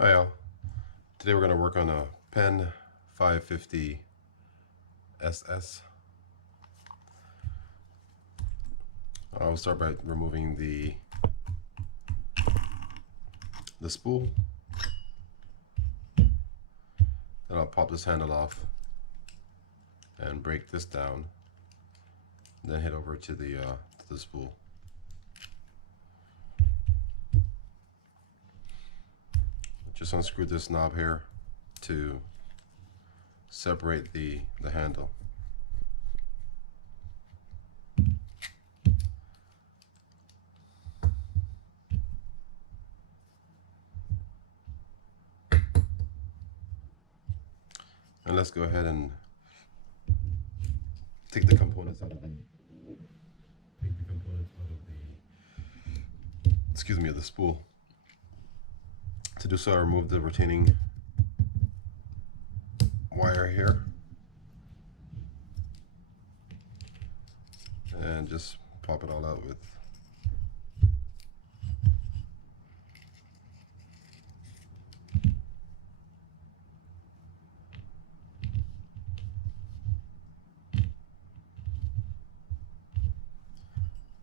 Hi all. Today we're going to work on a Penn 550 SS. I'll start by removing the spool. Then I'll pop this handle off and break this down. Then head over to the spool. Just unscrew this knob here to separate the handle. And let's go ahead and take the components out of the of the spool. To do so, I remove the retaining wire here and just pop it all out with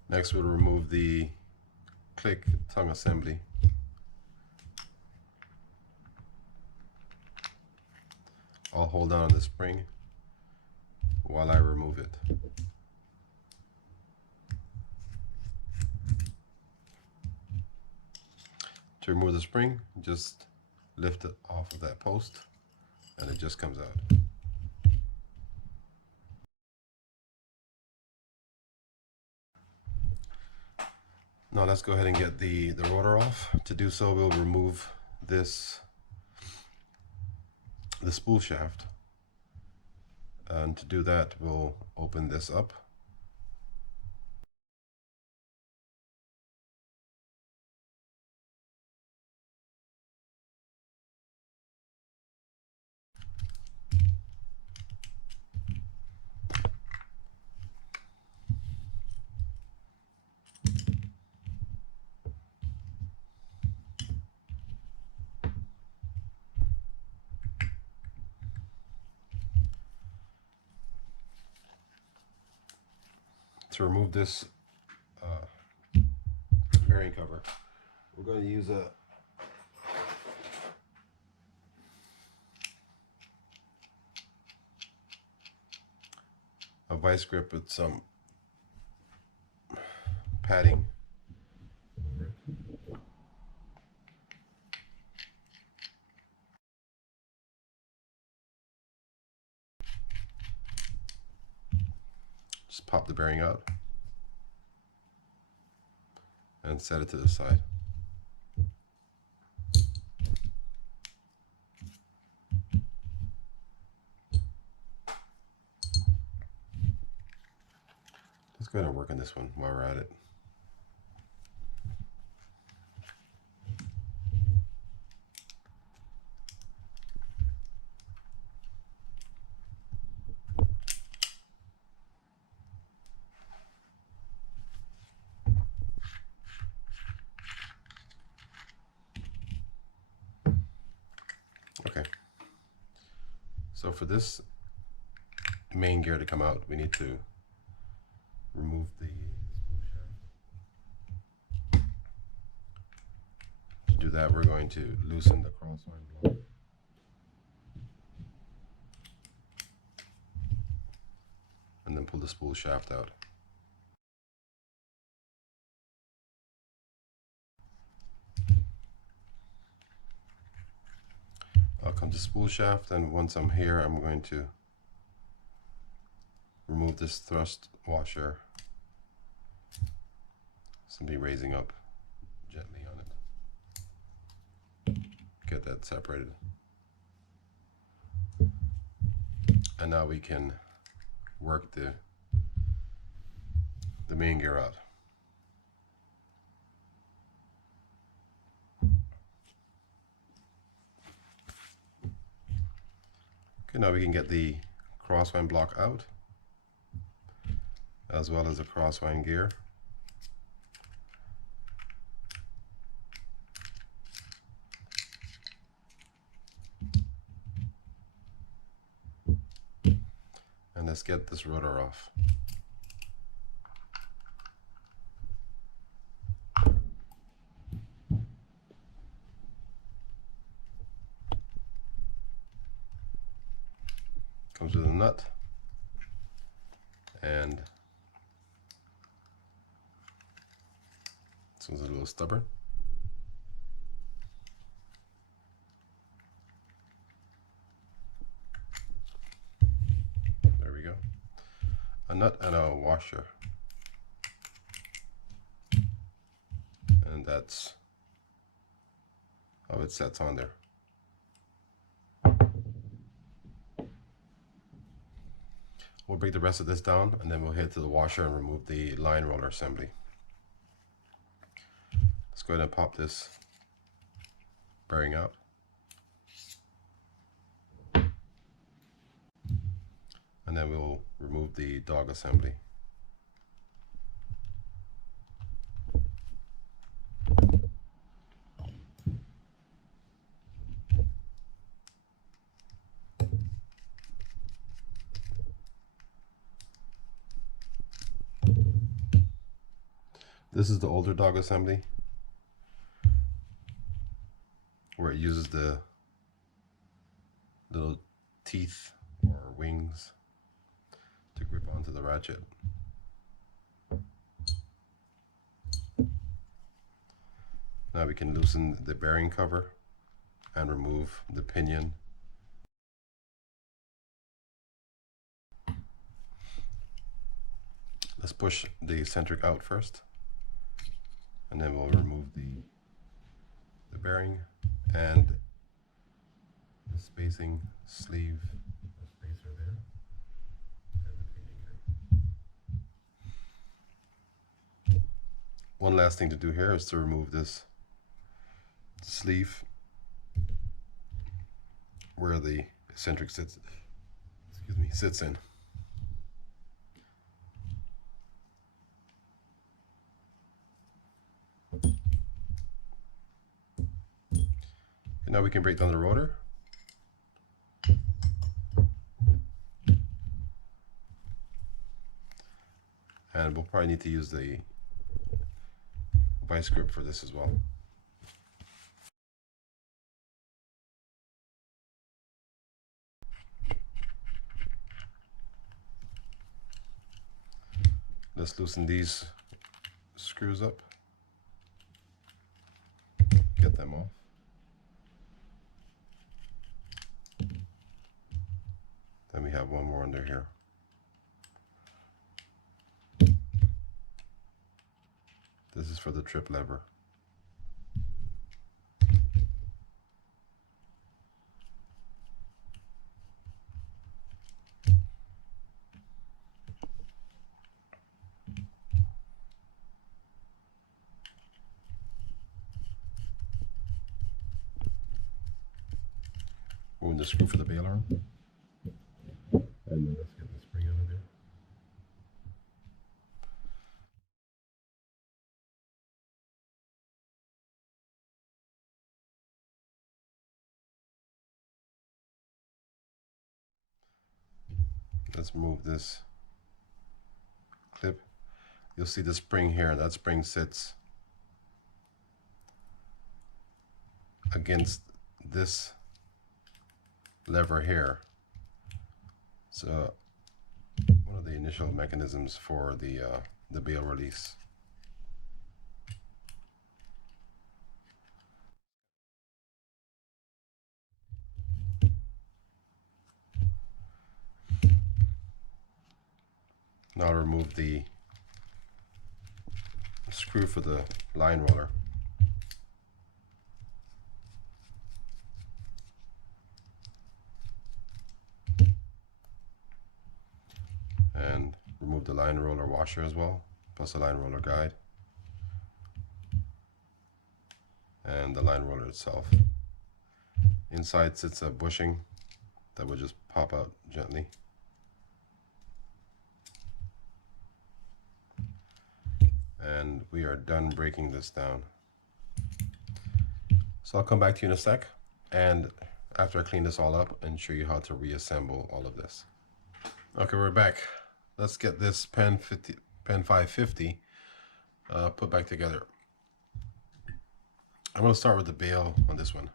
Next, we'll remove the click tongue assembly. I'll hold down on the spring while I remove it. To remove the spring, just lift it off of that post and it just comes out. Now let's go ahead and get the rotor off. To do so, we'll remove the spool shaft. And to do that, we'll open this up. To remove this bearing cover, we're going to use a vice grip with some padding. Just pop the bearing out and set it to the side. Let's go ahead and work on this one while we're at it. Okay, so for this main gear to come out, we need to remove the spool shaft. To do that, we're going to loosen the crossline block. And then pull the spool shaft out. I'll come to spool shaft, and once I'm here, I'm going to remove this thrust washer. Simply raising up gently on it. Get that separated. And now we can work the main gear out. Okay, now we can get the crosswind block out, as well as the crosswind gear. let's get this rotor off. Comes with a nut, and this one's a little stubborn. There we go. A nut and a washer. And that's how it sets on there. We'll break the rest of this down, and then we'll head to the washer and remove the line roller assembly. Let's go ahead and pop this bearing out. And then we'll remove the dog assembly. This is the older dog assembly, where it uses the little teeth or wings to grip onto the ratchet. Now we can loosen the bearing cover and remove the pinion. Let's push the eccentric out first, and then we'll remove the bearing and the spacing sleeve spacer there, and the pinion here. One last thing to do here is to remove this sleeve where the eccentric sits in. And now we can break down the rotor. And we'll probably need to use the vice grip for this as well. Let's loosen these screws up. Get them off. Then we have one more under here. This is for the trip lever. Moving the screw for the bail arm. And then let's get the spring out of there. Let's move this clip. You'll see the spring here. That spring sits against this lever here. So one of the initial mechanisms for the bail release. Now I'll remove the screw for the line roller. And remove the line roller washer as well, plus the line roller guide. And the line roller itself. Inside sits a bushing that will just pop out gently. And we are done breaking this down. So I'll come back to you in a sec, and after I clean this all up, and show you how to reassemble all of this. Okay, we're back. Let's get this Penn 550 put back together. I'm going to start with the bail on this one,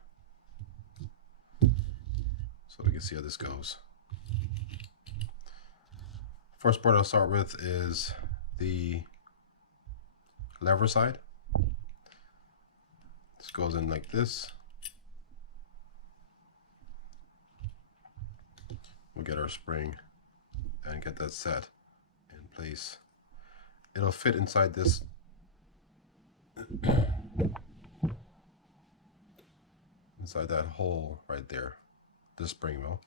so we can see how this goes. First part I'll start with is the lever side. This goes in like this. We'll get our spring and get that set in place. It'll fit inside this inside that hole right there, this spring will.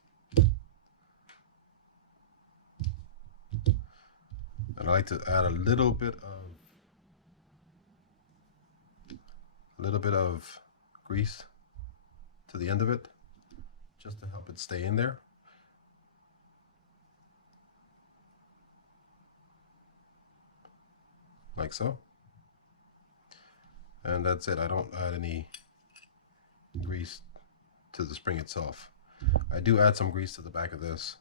And I like to add a little bit of grease to the end of it, just to help it stay in there. Like so. And that's it. I don't add any grease to the spring itself. I do add some grease to the back of this,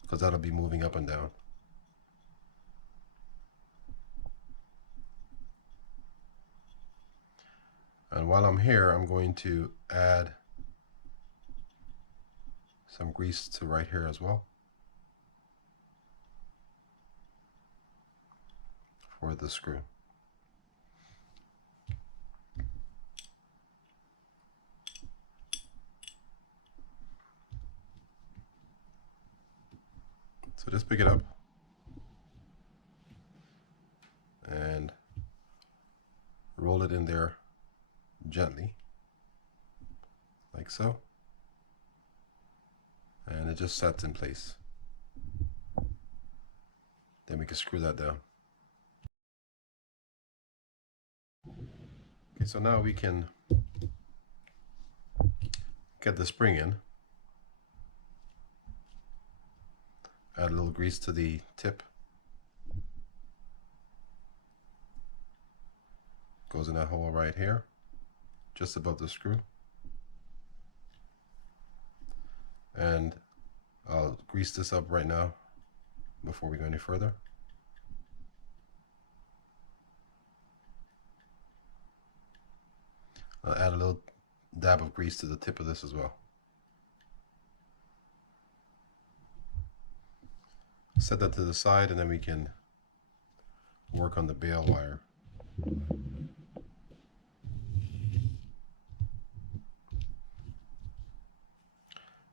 because that'll be moving up and down. And while I'm here, I'm going to add some grease to right here as well for the screw. So just pick it up and roll it in there gently, like so, and it just sets in place. Then we can screw that down. Okay, so now we can get the spring in. Add a little grease to the tip. Goes in that hole right here, just above the screw. And I'll grease this up right now before we go any further. I'll add a little dab of grease to the tip of this as well. Set that to the side, and then we can work on the bail wire.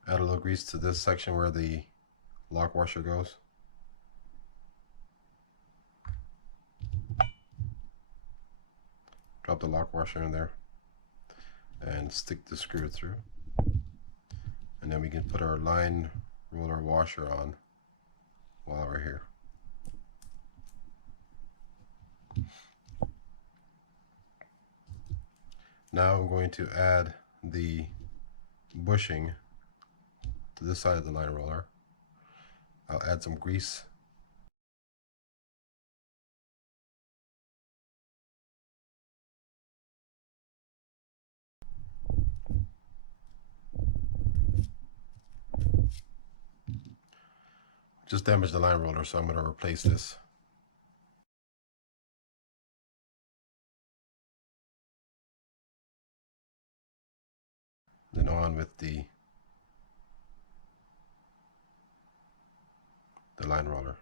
Add a little grease to this section where the lock washer goes. Drop the lock washer in there and stick the screw through. And then we can put our line roller washer on while we're here. Now I'm going to add the bushing to this side of the line roller. I'll add some grease. Just damaged the line roller, so I'm going to replace this. Then on with the line roller.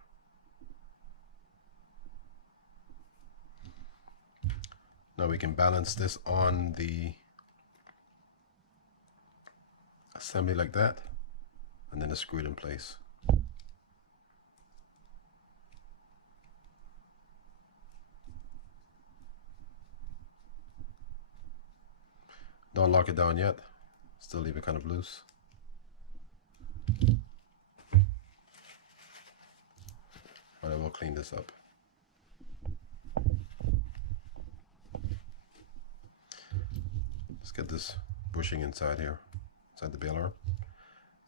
Now we can balance this on the assembly like that, and then screw it in place. Don't lock it down yet, still leave it kind of loose. But I will clean this up. Let's get this bushing inside here, inside the bail arm.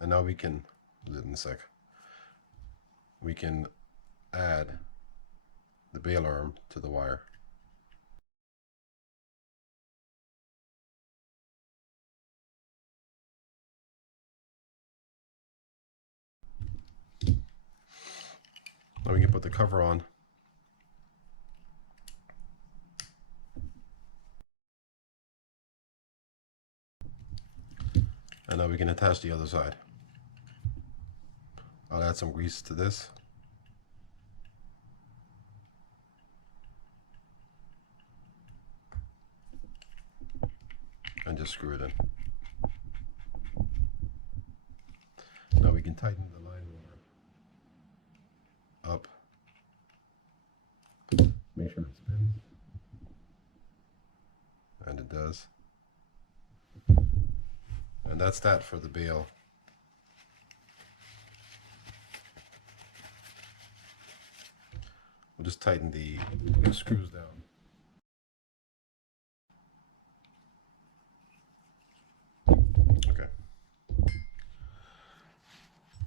And now we can, in a sec, we can add the bail arm to the wire. Now we can put the cover on. And now we can attach the other side. I'll add some grease to this. And just screw it in. Now we can tighten the line roller up. Make sure it spins. And it does. And that's that for the bail. We'll just tighten the screws down. Okay.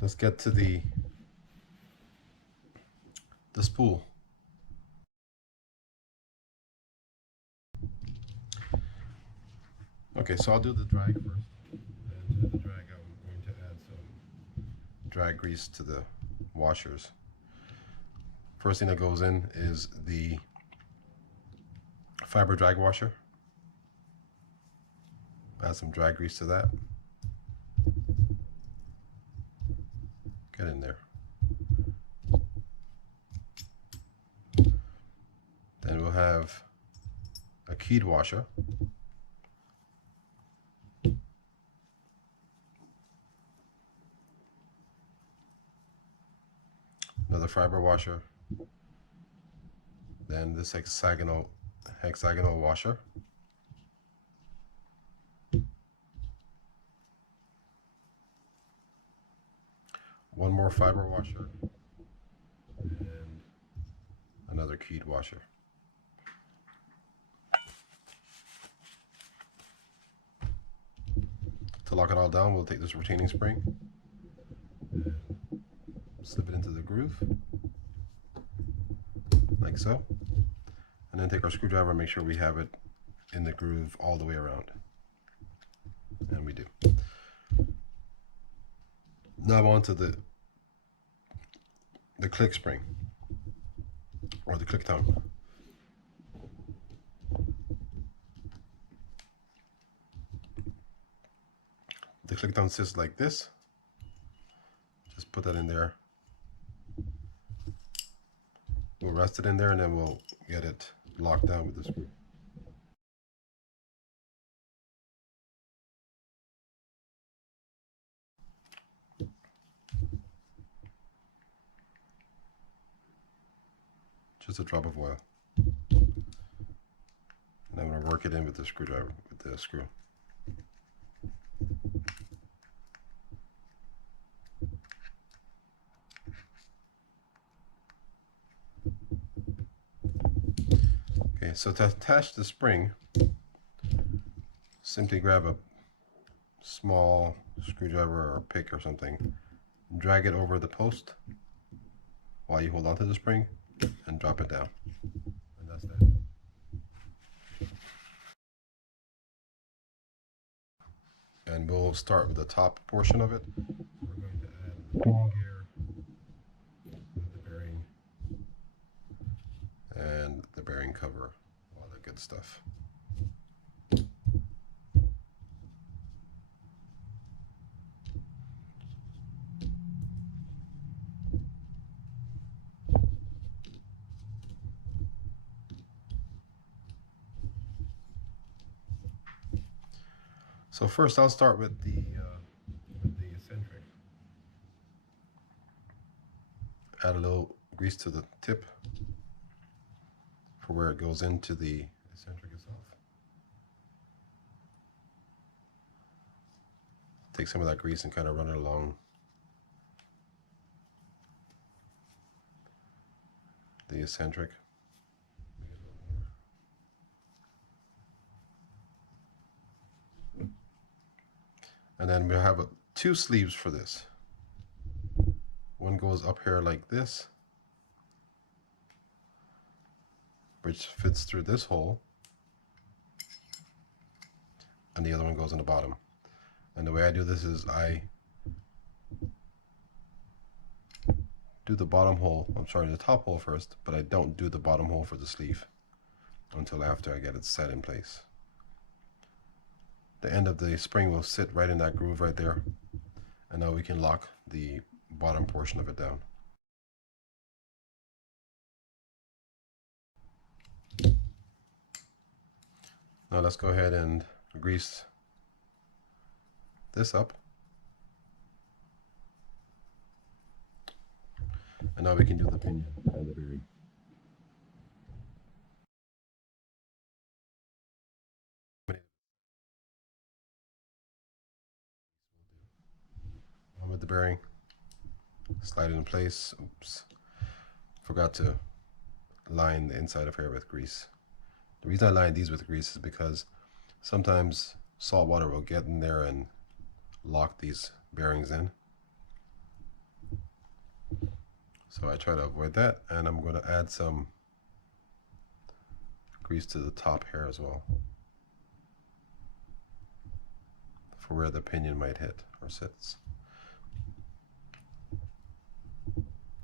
Let's get to the spool. Okay, so I'll do the drag first. And to the drag, I'm going to add some drag grease to the washers. First thing that goes in is the fiber drag washer. Add some drag grease to that. Get in there. Then we'll have a keyed washer. Another fiber washer. Then this hexagonal washer. One more fiber washer. And another keyed washer. To lock it all down, we'll take this retaining spring and slip it into the groove, like so. And then take our screwdriver and make sure we have it in the groove all the way around. And we do. Now on to the click spring, or the click tongue. The click tongue sits like this. Just put that in there. We'll rest it in there and then we'll get it locked down with the screw. Just a drop of oil. And I'm going to work it in with the screwdriver, with the screw. Okay, so to attach the spring, simply grab a small screwdriver or pick or something, drag it over the post while you hold onto the spring and drop it down. And that's that. And we'll start with the top portion of it. We're going to add the pinion gear, the bearing, and the bearing cover, all that good stuff. So first I'll start with the eccentric. Add a little grease to the tip for where it goes into the eccentric itself. Take some of that grease and kind of run it along the eccentric. And then we'll have two sleeves for this. One goes up here like this, which fits through this hole, and the other one goes in the bottom. And the way I do this is I do the bottom hole, I'm sorry, the top hole first, but I don't do the bottom hole for the sleeve until after I get it set in place. The end of the spring will sit right in that groove right there, and now we can lock the bottom portion of it down. Now let's go ahead and grease this up. And now we can do the pinion and the bearing. On with the bearing, slide it in place. Oops, forgot to line the inside of here with grease. The reason I line these with grease is because sometimes salt water will get in there and lock these bearings in. So I try to avoid that, and I'm going to add some grease to the top here as well, for where the pinion might hit or sits.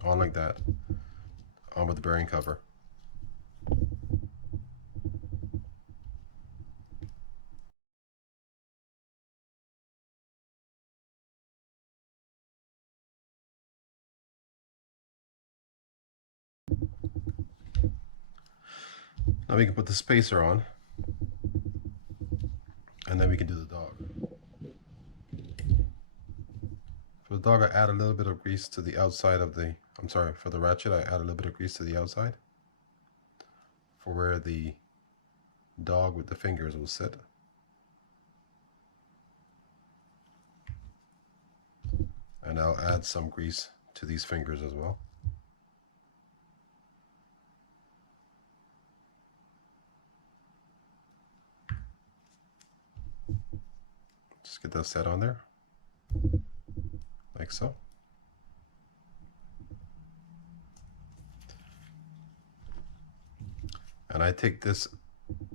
On like that. On with the bearing cover. Now we can put the spacer on, and then we can do the dog. For the dog, I add a little bit of grease to the outside of the, for the ratchet, I add a little bit of grease to the outside for where the dog with the fingers will sit. And I'll add some grease to these fingers as well. Just get that set on there, like so. And I take this,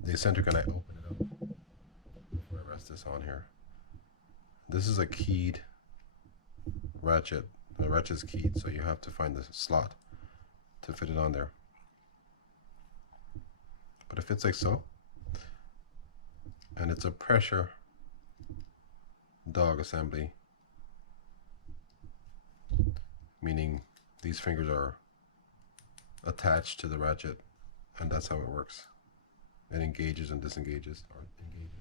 the eccentric, and I open it up before I rest this on here. This is a keyed ratchet. The ratchet's keyed, so you have to find the slot to fit it on there. But it fits like so. And it's a pressure dog assembly, meaning these fingers are attached to the ratchet, and that's how it works. It engages and disengages, or engages.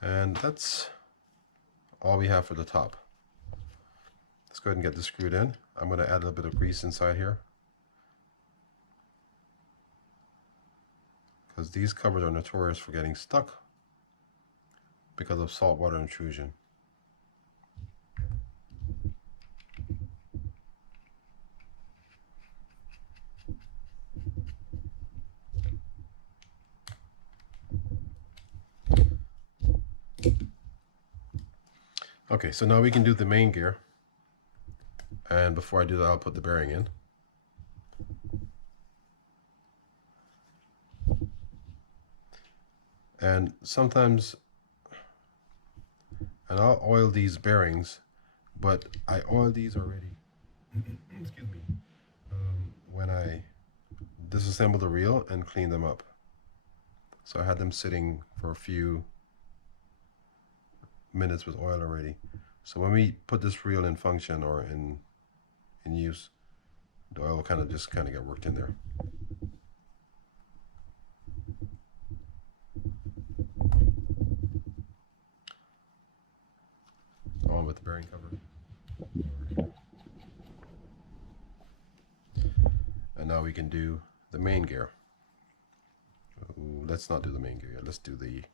And that's all we have for the top. Let's go ahead and get this screwed in. I'm going to add a little bit of grease inside here, because these covers are notorious for getting stuck because of saltwater intrusion. Okay, so now we can do the main gear. And before I do that, I'll put the bearing in. And sometimes, and I'll oil these bearings, but I oil these already, excuse me, when I disassemble the reel and clean them up. So I had them sitting for a few minutes with oil already. So when we put this reel in function or in use, the oil will kind of get worked in there. On with the bearing cover. And now we can do the main gear. Ooh, let's not do the main gear yet. Let's do the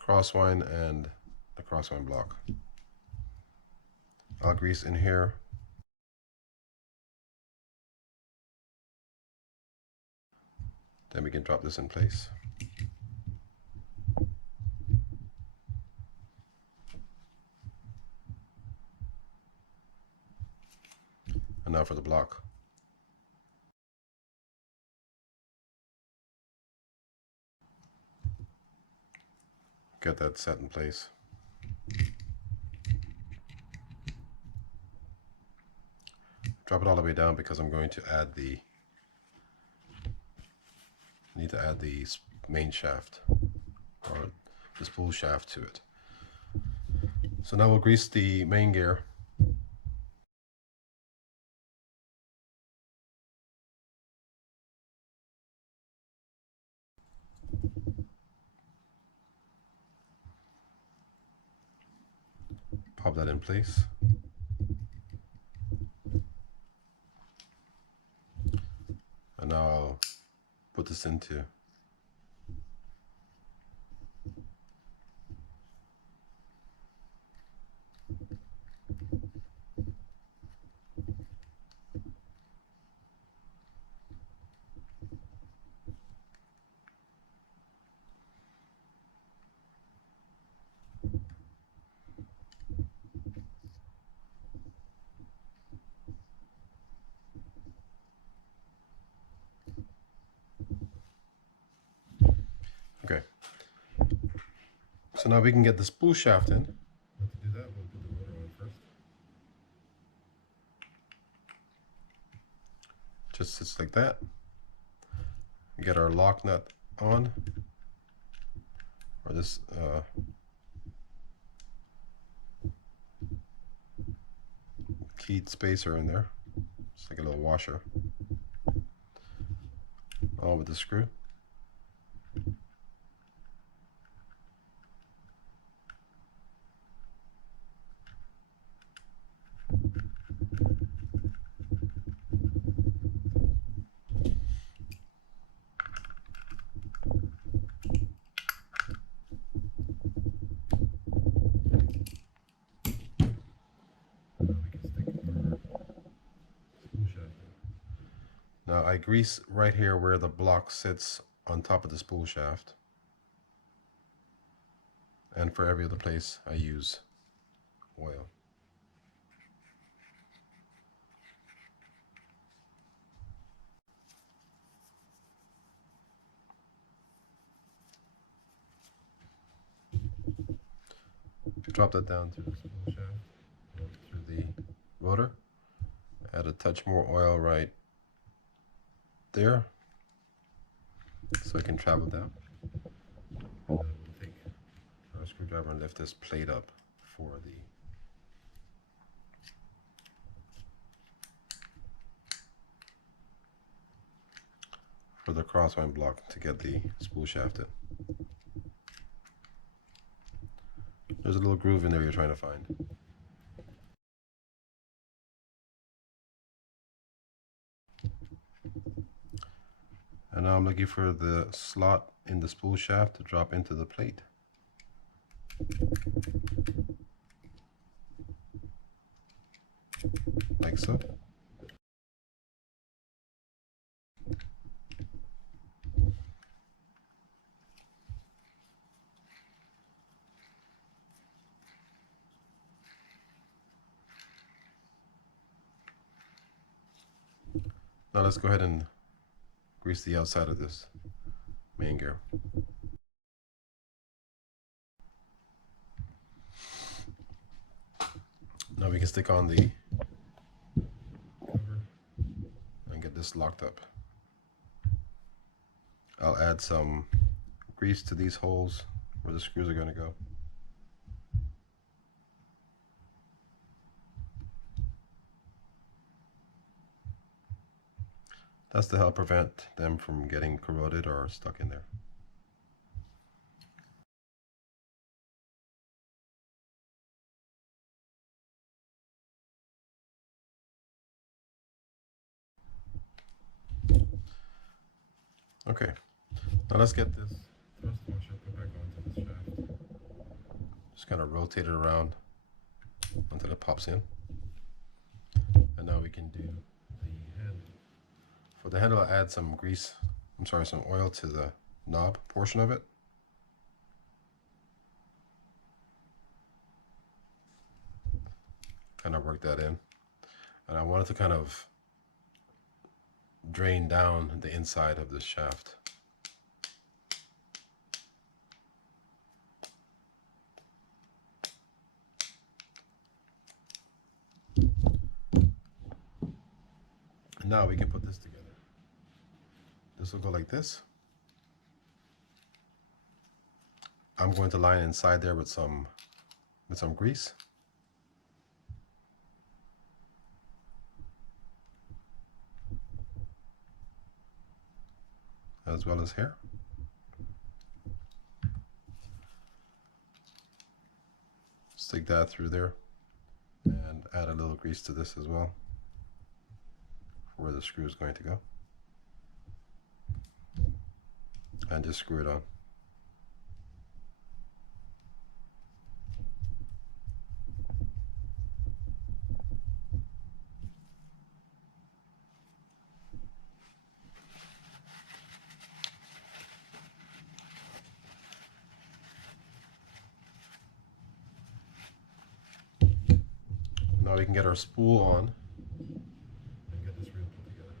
crosswind and the crosswind block. I'll grease in here. Then we can drop this in place. And now for the block. Get that set in place. drop it all the way down because I'm going to add need to add the main shaft or the spool shaft to it. So now we'll grease the main gear. Pop that in place. And now I'll put this into okay. So now we can get the spool shaft in. To do that, we'll put the rotor on first. Just sits like that. We get our lock nut on, or this keyed spacer in there. It's like a little washer. On with the screw. Now I grease right here where the block sits on top of the spool shaft. And for every other place I use oil. Drop that down through the spool shaft, through the rotor. Add a touch more oil right there, so it can travel down. And then we'll take our screwdriver and lift this plate up for the crosswind block to get the spool shaft in. There's a little groove in there you're trying to find. And now I'm looking for the slot in the spool shaft to drop into the plate. Like so. Now let's go ahead and grease the outside of this main gear. Now we can stick on the cover and get this locked up. I'll add some grease to these holes where the screws are going to go. That's to help prevent them from getting corroded or stuck in there. Okay, now let's get this thrust washer put back onto the shaft. Just kind of rotate it around until it pops in. And now we can do the head. For the handle, I'll add some some oil to the knob portion of it. Kind of work that in. And I want it to kind of drain down the inside of the shaft. Now we can put this together. This will go like this. I'm going to line inside there with some grease. As well as here. Stick that through there and add a little grease to this as well for where the screw is going to go. And just screw it on. Now we can get our spool on and get this reel put together.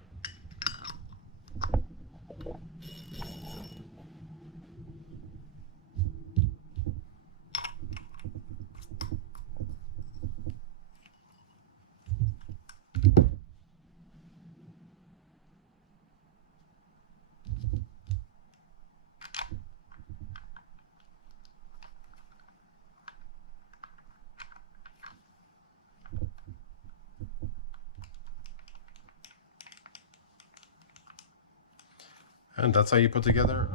And that's how you put together